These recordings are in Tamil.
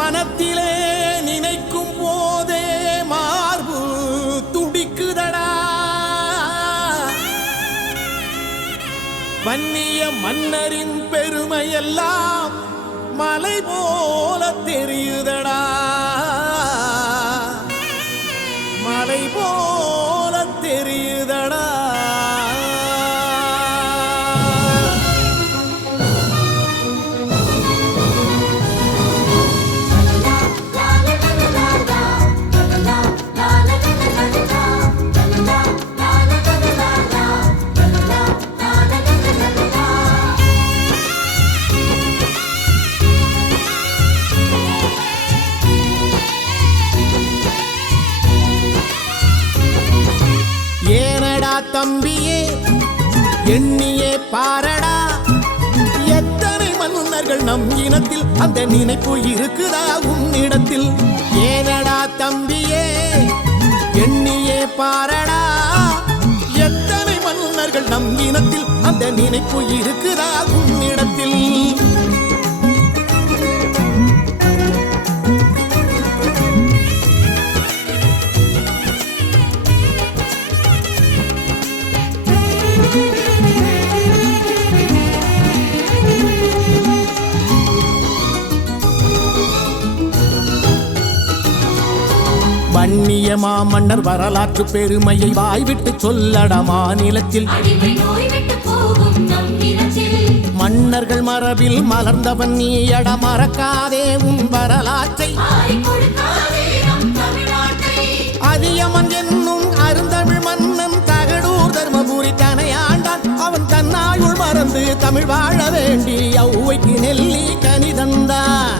மனத்திலே நினைக்கும் போதே மார்பு துடிக்குதடா. வன்னிய மன்னரின் பெருமையெல்லாம் மலை போல தெரியுதடா. மலை போல தெரியுதடா. ஏனடா தம்பியே எண்ணியே பாரடா, எத்தனை மன்னர்கள் நம் இனத்தில், அந்த நினைப்பு இருக்குதா உன்னிடத்தில். ஏனடா தம்பியே எண்ணியே பாரடா, எத்தனை மன்னர்கள் நம் இனத்தில், அந்த நினைப்பு இருக்குதா உன்னிடத்தில். வன்னிய மாமன்னர் வரலாற்று பெருமையை வாய்விட்டு சொல்லடா மாநிலத்தில். மன்னர்கள் மரபில் மலர்ந்தவன் நீயட, மறக்காதே உன் வரலாற்றை. அதியமன் என்னும் அருந்தமிழ் மன்னன் தகடூர் தர்மபுரி தனையாண்டான். அவன் தன்னாயுள் மறந்து தமிழ் வாழ வேண்டி ஔவைக்கு நெல்லி கனி தந்தான்.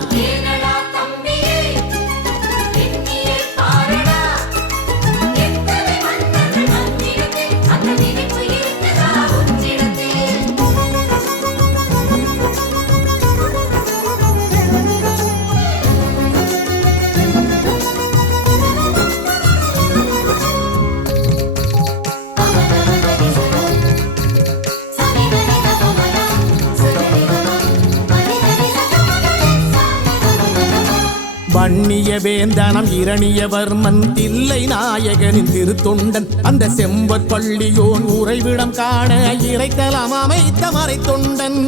வன்னிய வேந்தனம் இரணியவர்மன் தில்லை நாயகனின் திருத்தொண்டன். அந்த செம்பற் பள்ளியோன் உறைவிடம் காண இறைத்தலம் அமைத்த மறைத்தொண்டன்.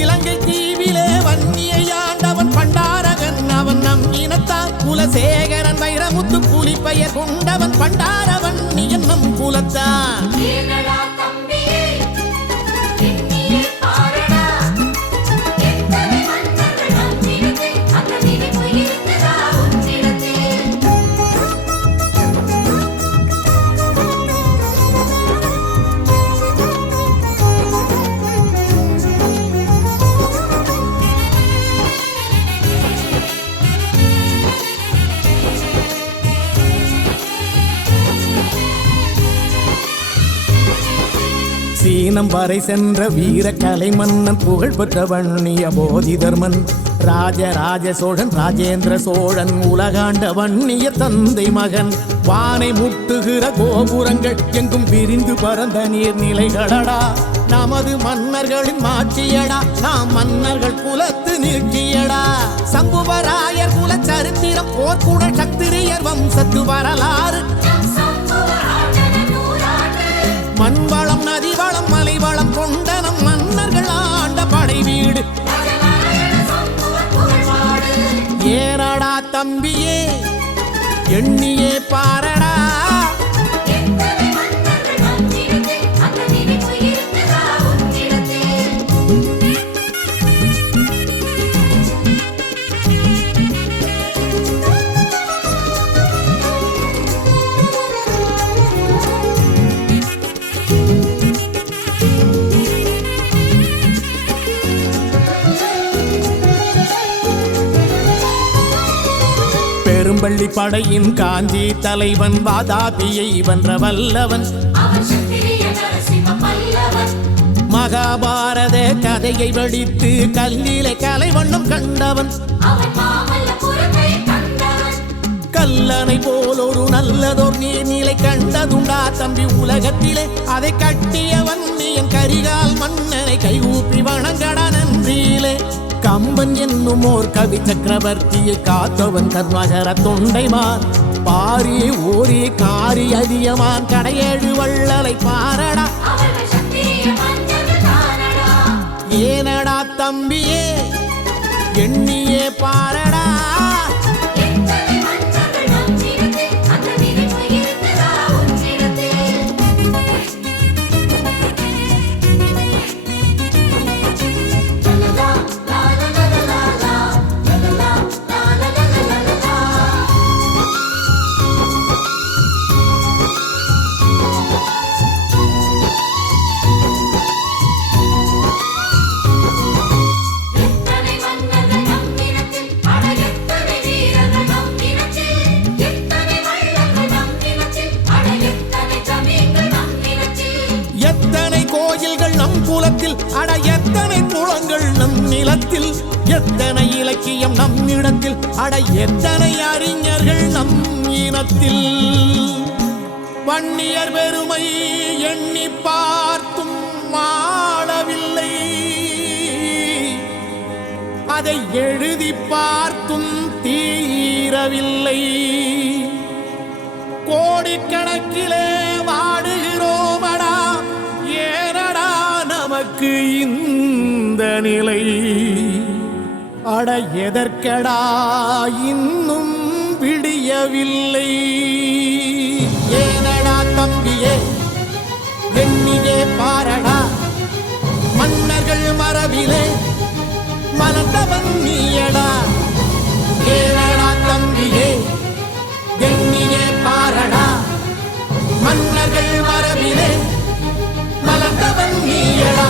இலங்கை தீவிலே வன்னியை ஆண்டவன் பண்டாரகன். அவன் நம் இனத்தான் குலசேகரன். வைரமுத்து புலிப்பெயர் கொண்டவன் பண்டார வன்னியன் நம் குலத்தான். சீனம் வரை சென்ற வீர கலை மன்னன், புகழ்பெற்ற வன்னிய போதி தர்மன். ராஜராஜ சோழன் ராஜேந்திர சோழன் உலகாண்ட வன்னிய தந்தை மகன். வானை முட்டுகிற கோபுரங்கள் எங்கும் விரிந்து பறந்த நீர்நிலைகளடா. நமது மன்னர்களின் மாட்சியடா, நாம் மன்னர்கள் குலத்து நீட்சியடா. சம்புவராயர் குல சரித்திரம், போர்க்குடல் சத்திரியர் வம்சத்து வரலாறு. மண்வளம் நதிவளம் மலைவளம் கொண்ட நம் மன்னர்கள் ஆண்ட படை வீடு. ஏனடா தம்பியே எண்ணியே பாரடா, பெரும்பள்ளி படையின் காஞ்சி தலைவன். வாதாபியை வென்ற வல்லவன். மகாபாரத கதையை வடித்து கல்லிலே கலைவண்ணம் கண்டவன். கல்லணை போல் ஒரு நல்லதோர் நீர்நிலை கண்டதுண்டா தம்பி உலகத்திலே. அதை கட்டியவன் நீ என் கரிகால் மன்னனை கைகூப்பி வணங்கட நன்றியிலே. கம்ப கம்பன் என்னும் ஓர் கவி சக்கரவர்த்தியை காத்தவன் கர்மகர தொண்டைமான் பாரி ஊரி காரி அதியமான் கடையேழு வள்ளலை பாரடா ஏனடா தம்பியே எண்ணியே பாரடா எத்தனை கோயில்கள் நம் குலத்தில் அட எத்தனை குளங்கள் நம் நிலத்தில் எத்தனை இலக்கியம் நம் இடத்தில் அட எத்தனை அறிஞர்கள் நம் இனத்தில் வன்னியர் பெருமை எண்ணி பார்த்தும் மாளவில்லை அதை எழுதி பார்த்தும் தீரவில்லை கோடிக்கணக்கிலே வாடுகிறோமடா ஏனடா நமக்கு இந்த நிலை அட எதற்கடா இன்னும் விடியவில்லை ஏனடா தம்பியே எண்ணியே பாரடா மன்னர்கள் மரபிலே மலர்ந்தவன் நீயடா ஏனடா தம்பியே எண்ணியே பாரடா மன்னர்கள் மரபிலே மலர்ந்தவன் நீயடா